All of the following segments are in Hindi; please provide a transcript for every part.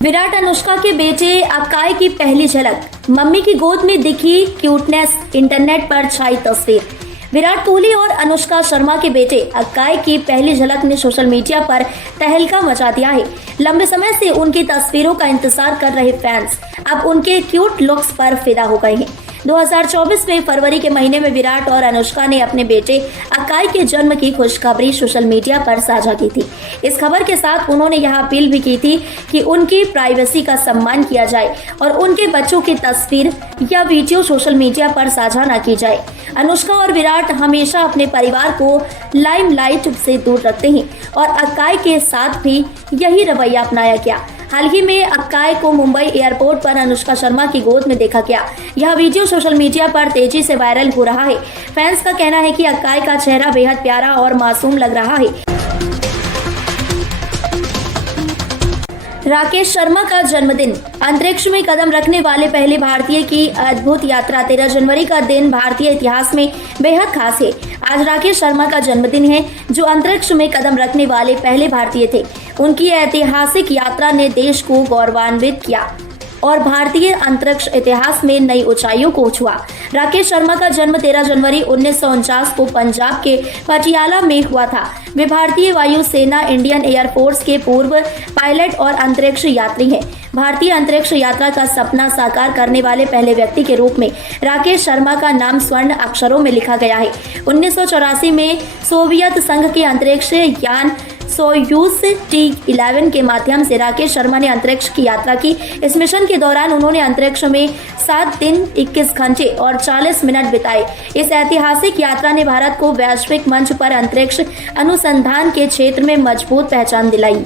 विराट अनुष्का के बेटे अक्काई की पहली झलक, मम्मी की गोद में दिखी क्यूटनेस, इंटरनेट पर छाई तस्वीर। विराट कोहली और अनुष्का शर्मा के बेटे अक्काई की पहली झलक ने सोशल मीडिया पर तहलका मचा दिया है। लंबे समय से उनकी तस्वीरों का इंतजार कर रहे फैंस अब उनके क्यूट लुक्स पर फिदा हो गए हैं। 2024 में फरवरी के महीने में विराट और अनुष्का ने अपने बेटे अक्काई के जन्म की खुशखबरी सोशल मीडिया पर साझा की थी। इस खबर के साथ उन्होंने यह अपील भी की थी कि उनकी प्राइवेसी का सम्मान किया जाए और उनके बच्चों की तस्वीर या वीडियो सोशल मीडिया पर साझा न की जाए। अनुष्का और विराट हमेशा अपने परिवार को लाइमलाइट से दूर रखते हैं और अक्काई के साथ भी यही रवैया अपनाया गया। हाल ही में अक्काई को मुंबई एयरपोर्ट पर अनुष्का शर्मा की गोद में देखा गया। यह वीडियो सोशल मीडिया पर तेजी से वायरल हो रहा है। फैंस का कहना है कि अक्काई का चेहरा बेहद प्यारा और मासूम लग रहा है। राकेश शर्मा का जन्मदिन, अंतरिक्ष में कदम रखने वाले पहले भारतीय की अद्भुत यात्रा। 13 जनवरी का दिन भारतीय इतिहास में बेहद खास है। आज राकेश शर्मा का जन्मदिन है, जो अंतरिक्ष में कदम रखने वाले पहले भारतीय थे। उनकी ऐतिहासिक यात्रा ने देश को गौरवान्वित किया और भारतीय अंतरिक्ष इतिहास में नई ऊंचाइयों को छुआ। राकेश शर्मा का जन्म 13 जनवरी 1949 को पंजाब के पटियाला में हुआ था। वे भारतीय वायुसेना इंडियन एयरफोर्स के पूर्व पायलट और अंतरिक्ष यात्री हैं। भारतीय अंतरिक्ष यात्रा का सपना साकार करने वाले पहले व्यक्ति के रूप में राकेश शर्मा का नाम स्वर्ण अक्षरों में लिखा गया है। 1984 में सोवियत संघ के अंतरिक्ष यान सोयूज T-11 के माध्यम से राकेश शर्मा ने अंतरिक्ष की यात्रा की। इस मिशन के दौरान उन्होंने अंतरिक्ष में 7 दिन 21 घंटे और 40 मिनट बिताए। इस ऐतिहासिक यात्रा ने भारत को वैश्विक मंच पर अंतरिक्ष अनुसंधान के क्षेत्र में मजबूत पहचान दिलाई।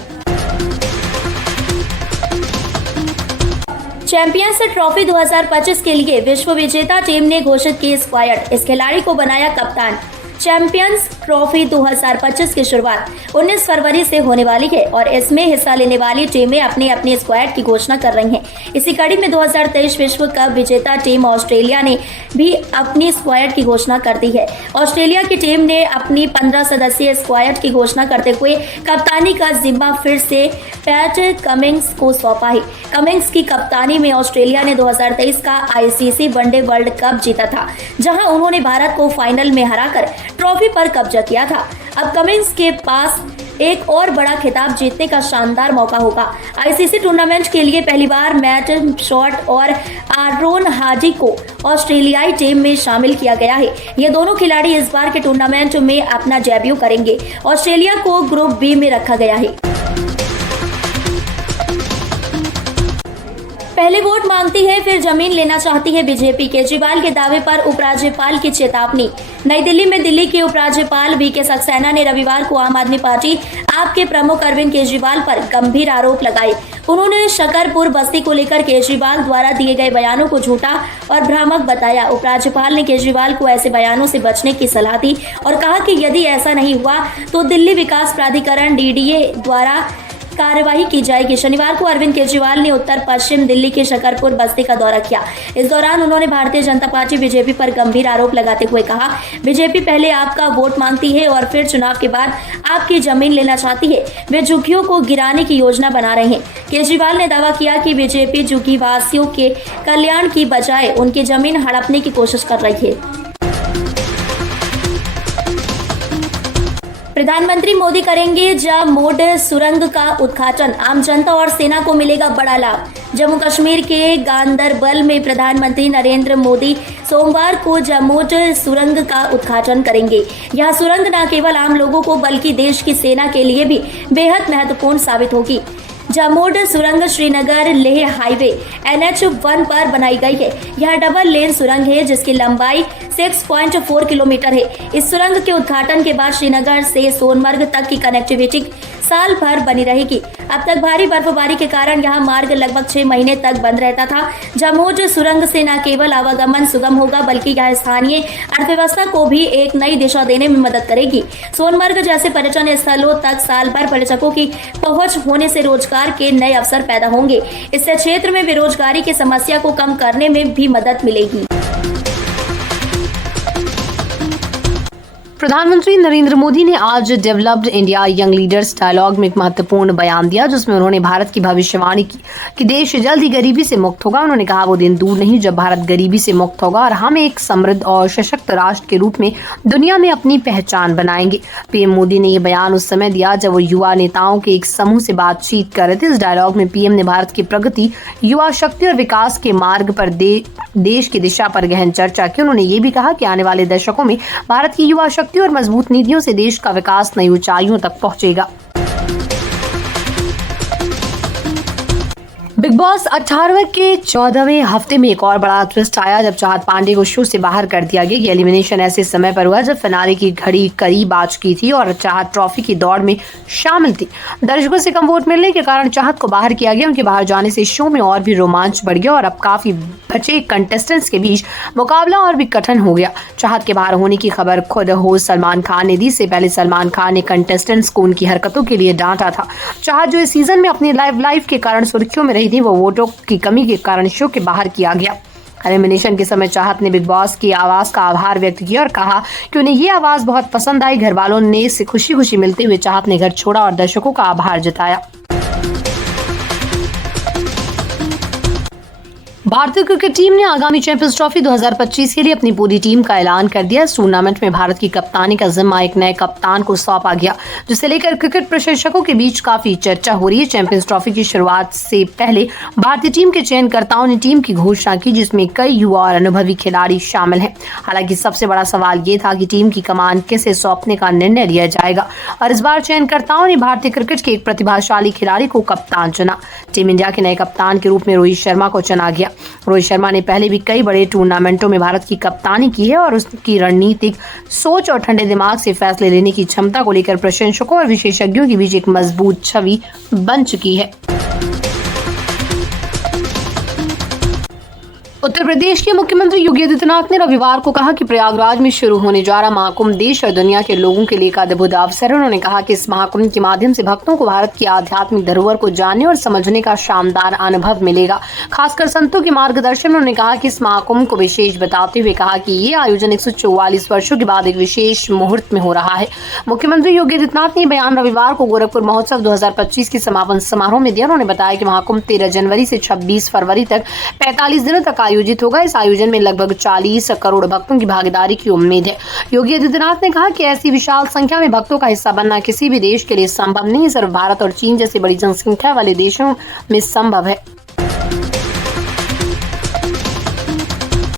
चैंपियंस ट्रॉफी 2025 के लिए विश्व विजेता टीम ने घोषित की स्क्वाड, इस खिलाड़ी को बनाया कप्तान। चैंपियंस ट्रॉफी 2025 की शुरुआत 19 फरवरी से होने वाली है और इसमें हिस्सा लेने वाली टीमें अपने अपने स्क्वाड की घोषणा कर रही हैं। इसी कड़ी में 2023 विश्व कप विजेता टीम ऑस्ट्रेलिया ने भी अपनी स्क्वाड की घोषणा कर दी है। ऑस्ट्रेलिया की टीम ने अपनी 15 सदस्यीय स्क्वाड की घोषणा करते हुए कप्तानी का जिम्मा फिर से पैट कमिंग्स को सौंपा है। कमिंग्स की कप्तानी में ऑस्ट्रेलिया ने 2023 का ICC वनडे वर्ल्ड कप जीता था, जहां उन्होंने भारत को फाइनल में हराकर ट्रॉफी पर कब्जा किया था। अब कमिंग्स के पास एक और बड़ा खिताब जीतने का शानदार मौका होगा। ICC टूर्नामेंट के लिए पहली बार मैट शॉट और आरोन हार्डी को ऑस्ट्रेलियाई टीम में शामिल किया गया है। ये दोनों खिलाड़ी इस बार के टूर्नामेंट में अपना डेब्यू करेंगे। ऑस्ट्रेलिया को ग्रुप B में रखा गया है। पहले वोट मांगती है फिर जमीन लेना चाहती है बीजेपी, केजरीवाल के दावे पर उपराज्यपाल की चेतावनी। नई दिल्ली में दिल्ली के उपराज्यपाल VK सक्सेना ने रविवार को आम आदमी पार्टी आप के प्रमुख अरविंद केजरीवाल पर गंभीर आरोप लगाए। उन्होंने शकरपुर बस्ती को लेकर केजरीवाल द्वारा दिए गए बयानों को झूठा और भ्रामक बताया। उपराज्यपाल ने केजरीवाल को ऐसे बयानों से बचने की सलाह दी और कहा कि यदि ऐसा नहीं हुआ तो दिल्ली विकास प्राधिकरण DDA द्वारा कार्यवाही की जाएगी। शनिवार को अरविंद केजरीवाल ने उत्तर पश्चिम दिल्ली के शकरपुर बस्ती का दौरा किया। इस दौरान उन्होंने भारतीय जनता पार्टी बीजेपी पर गंभीर आरोप लगाते हुए कहा, बीजेपी पहले आपका वोट मांगती है और फिर चुनाव के बाद आपकी जमीन लेना चाहती है। वे झुग्गियों को गिराने की योजना बना रहे हैं। केजरीवाल ने दावा किया कि बीजेपी झुग्गी वासियों के कल्याण की बजाय उनकी जमीन हड़पने की कोशिश कर रही है। प्रधानमंत्री मोदी करेंगे जामोद सुरंग का उद्घाटन, आम जनता और सेना को मिलेगा बड़ा लाभ। जम्मू कश्मीर के गांदरबल में प्रधानमंत्री नरेंद्र मोदी सोमवार को जामोद सुरंग का उद्घाटन करेंगे। यह सुरंग न केवल आम लोगों को बल्कि देश की सेना के लिए भी बेहद महत्वपूर्ण साबित होगी। जामोद सुरंग श्रीनगर लेह हाईवे NH1 पर बनाई गई है। यह डबल लेन सुरंग है जिसकी लंबाई 6.4 किलोमीटर है। इस सुरंग के उद्घाटन के बाद श्रीनगर से सोनमर्ग तक की कनेक्टिविटी साल भर बनी रहेगी। अब तक भारी बर्फबारी के कारण यह मार्ग लगभग 6 महीने तक बंद रहता था। जामोद सुरंग से न केवल आवागमन सुगम होगा बल्कि यह स्थानीय अर्थव्यवस्था को भी एक नई दिशा देने में मदद करेगी। सोनमर्ग जैसे पर्यटन स्थलों तक साल भर पर्यटकों की पहुंच होने से रोजगार के नए अवसर पैदा होंगे। इससे क्षेत्र में बेरोजगारी की समस्या को कम करने में भी मदद मिलेगी। प्रधानमंत्री नरेंद्र मोदी ने आज developed India young leaders dialogue में एक महत्वपूर्ण बयान दिया, जिसमें उन्होंने भारत की भविष्यवाणी की कि देश जल्द ही गरीबी से मुक्त होगा। उन्होंने कहा वो दिन दूर नहीं जब भारत गरीबी से मुक्त होगा और हम एक समृद्ध और सशक्त राष्ट्र के रूप में दुनिया में अपनी पहचान बनाएंगे। पीएम मोदी ने ये बयान उस समय दिया जब वो युवा नेताओं के एक समूह से बातचीत कर रहे थे। इस डायलॉग में पीएम ने भारत की प्रगति, युवा शक्ति और विकास के मार्ग पर देश की दिशा पर गहन चर्चा की। उन्होंने ये भी कहा कि आने वाले दशकों में भारत की युवा शक्ति और मजबूत नीतियों से देश का विकास नई ऊंचाइयों तक पहुंचेगा। बिग बॉस 18वें के 14वें हफ्ते में एक और बड़ा ट्विस्ट आया जब चाहत पांडे को शो से बाहर कर दिया गया। ये एलिमिनेशन ऐसे समय पर हुआ जब फिनाले की घड़ी करीब आ चुकी थी और चाहत ट्रॉफी की दौड़ में शामिल थी। दर्शकों से कम वोट मिलने के कारण चाहत को बाहर किया गया। उनके बाहर जाने से शो में और भी रोमांच बढ़ गया और अब काफी बचे कंटेस्टेंट्स के बीच मुकाबला और भी कठिन हो गया। चाहत के बाहर होने की खबर खुद होस्ट सलमान खान ने दी। इससे पहले सलमान खान ने कंटेस्टेंट्स को उनकी हरकतों के लिए डांटा था। चाहत जो इस सीजन में अपनी लाइफ के कारण सुर्खियों में रही थी, वो वोटों की कमी के कारण शो के बाहर किया गया। एलिमिनेशन के समय चाहत ने बिग बॉस की आवाज का आभार व्यक्त किया और कहा कि उन्हें ये आवाज बहुत पसंद आई। घर वालों ने इसे खुशी खुशी मिलते हुए चाहत ने घर छोड़ा और दर्शकों का आभार जताया। भारतीय क्रिकेट टीम ने आगामी चैंपियंस ट्रॉफी 2025 के लिए अपनी पूरी टीम का ऐलान कर दिया। इस टूर्नामेंट में भारत की कप्तानी का जिम्मा एक नए कप्तान को सौंपा गया, जिसे लेकर क्रिकेट प्रशंसकों के बीच काफी चर्चा हो रही है। चैंपियंस ट्रॉफी की शुरुआत से पहले भारतीय टीम के चयनकर्ताओं ने टीम की घोषणा की, जिसमें कई युवा और अनुभवी खिलाड़ी शामिल हैं। हालांकि सबसे बड़ा सवाल ये था कि टीम की कमान किसे सौंपने का निर्णय लिया जाएगा और इस बार चयनकर्ताओं ने भारतीय क्रिकेट के एक प्रतिभाशाली खिलाड़ी को कप्तान चुना। टीम इंडिया के नए कप्तान के रूप में रोहित शर्मा को चुना गया। रोहित शर्मा ने पहले भी कई बड़े टूर्नामेंटों में भारत की कप्तानी की है और उसकी रणनीतिक सोच और ठंडे दिमाग से फैसले लेने की क्षमता को लेकर प्रशंसकों और विशेषज्ञों के बीच एक मजबूत छवि बन चुकी है। उत्तर प्रदेश के मुख्यमंत्री योगी आदित्यनाथ ने रविवार को कहा कि प्रयागराज में शुरू होने जा रहा महाकुंभ देश और दुनिया के लोगों के लिए एक अद्भुत अवसर है। उन्होंने कहा कि इस महाकुंभ के माध्यम से भक्तों को भारत की आध्यात्मिक धरोहर को जानने और समझने का शानदार अनुभव मिलेगा, खासकर संतों के मार्गदर्शन। उन्होंने कहा कि इस महाकुंभ को विशेष बताते हुए कहा कि ये आयोजन 144 वर्षों के बाद एक विशेष मुहूर्त में हो रहा है। मुख्यमंत्री योगी आदित्यनाथ ने बयान रविवार को गोरखपुर महोत्सव 2025 के समापन समारोह में दिया। उन्होंने बताया कि महाकुंभ 13 जनवरी से 26 फरवरी तक 45 दिनों तक आयोजित होगा। इस आयोजन में लगभग 40 करोड़ भक्तों की भागीदारी की उम्मीद है। योगी आदित्यनाथ ने कहा कि ऐसी विशाल संख्या में भक्तों का हिस्सा बनना किसी भी देश के लिए संभव नहीं, सिर्फ भारत और चीन जैसे बड़ी जनसंख्या वाले देशों में संभव है।